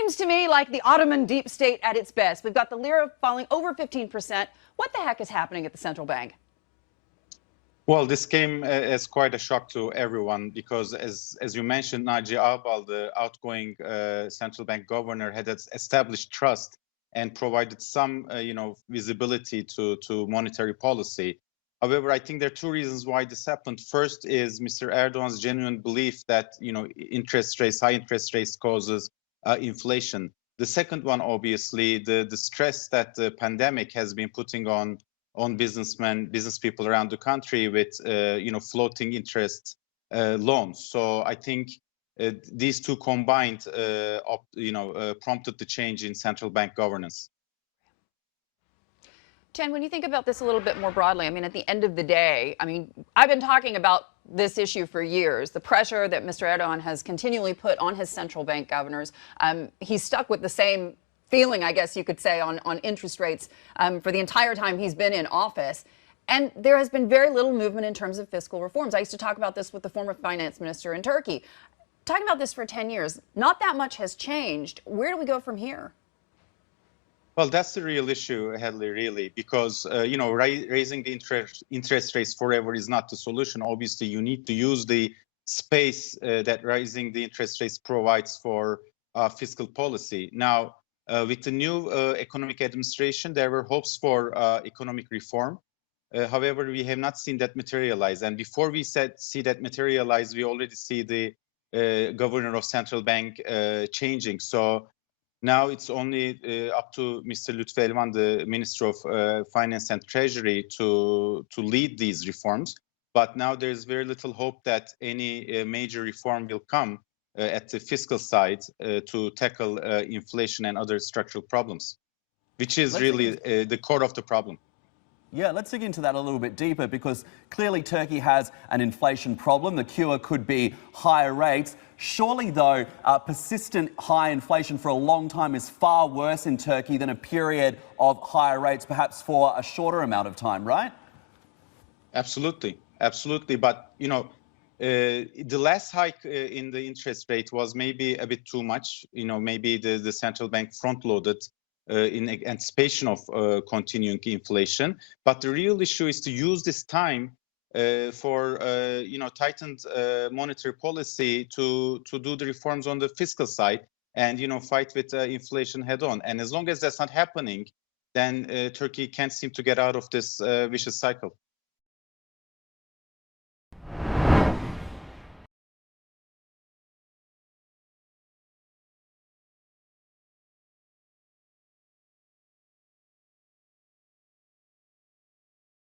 seems to me like the Ottoman deep state at its best. We've got the lira falling over 15%. What the heck is happening at the central bank? Well, this came as quite a shock to everyone because, as you mentioned, Naci Agbal, the outgoing central bank governor, had established trust and provided some, visibility to monetary policy. However, I think there are two reasons why this happened. First is Mr. Erdogan's genuine belief that high interest rates causes inflation. The second one, obviously, the stress that the pandemic has been putting on businessmen, business people around the country with floating interest loans. So I think these two combined, prompted the change in central bank governance. Chen, when you think about this a little bit more broadly, I mean, at the end of the day, I mean, I've been talking about this issue for years, the pressure that Mr. Erdogan has continually put on his central bank governors. He's stuck with the same feeling, I guess you could say, on interest rates for the entire time he's been in office. And there has been very little movement in terms of fiscal reforms. I used to talk about this with the former finance minister in Turkey. Talking about this for 10 years, not that much has changed. Where do we go from here? Well, that's the real issue, Hadley, really, because, raising the interest rates forever is not the solution. Obviously, you need to use the space that raising the interest rates provides for fiscal policy. Now, with the new economic administration, there were hopes for economic reform. However, we have not seen that materialize. And before we see that materialize, we already see the governor of central bank changing. So now it's only up to Mr. Lütfü Elvan, the Minister of Finance and Treasury, to lead these reforms. But now there's very little hope that any major reform will come at the fiscal side to tackle inflation and other structural problems, which is really the core of the problem. Yeah, let's dig into that a little bit deeper, because clearly Turkey has an inflation problem. The cure could be higher rates. Surely, though, persistent high inflation for a long time is far worse in Turkey than a period of higher rates, perhaps for a shorter amount of time, right? Absolutely, absolutely. But, the last hike in the interest rate was maybe a bit too much. Maybe the central bank front-loaded in anticipation of continuing inflation. But the real issue is to use this time for tightened monetary policy to do the reforms on the fiscal side and fight with inflation head on. And as long as that's not happening, then Turkey can't seem to get out of this vicious cycle.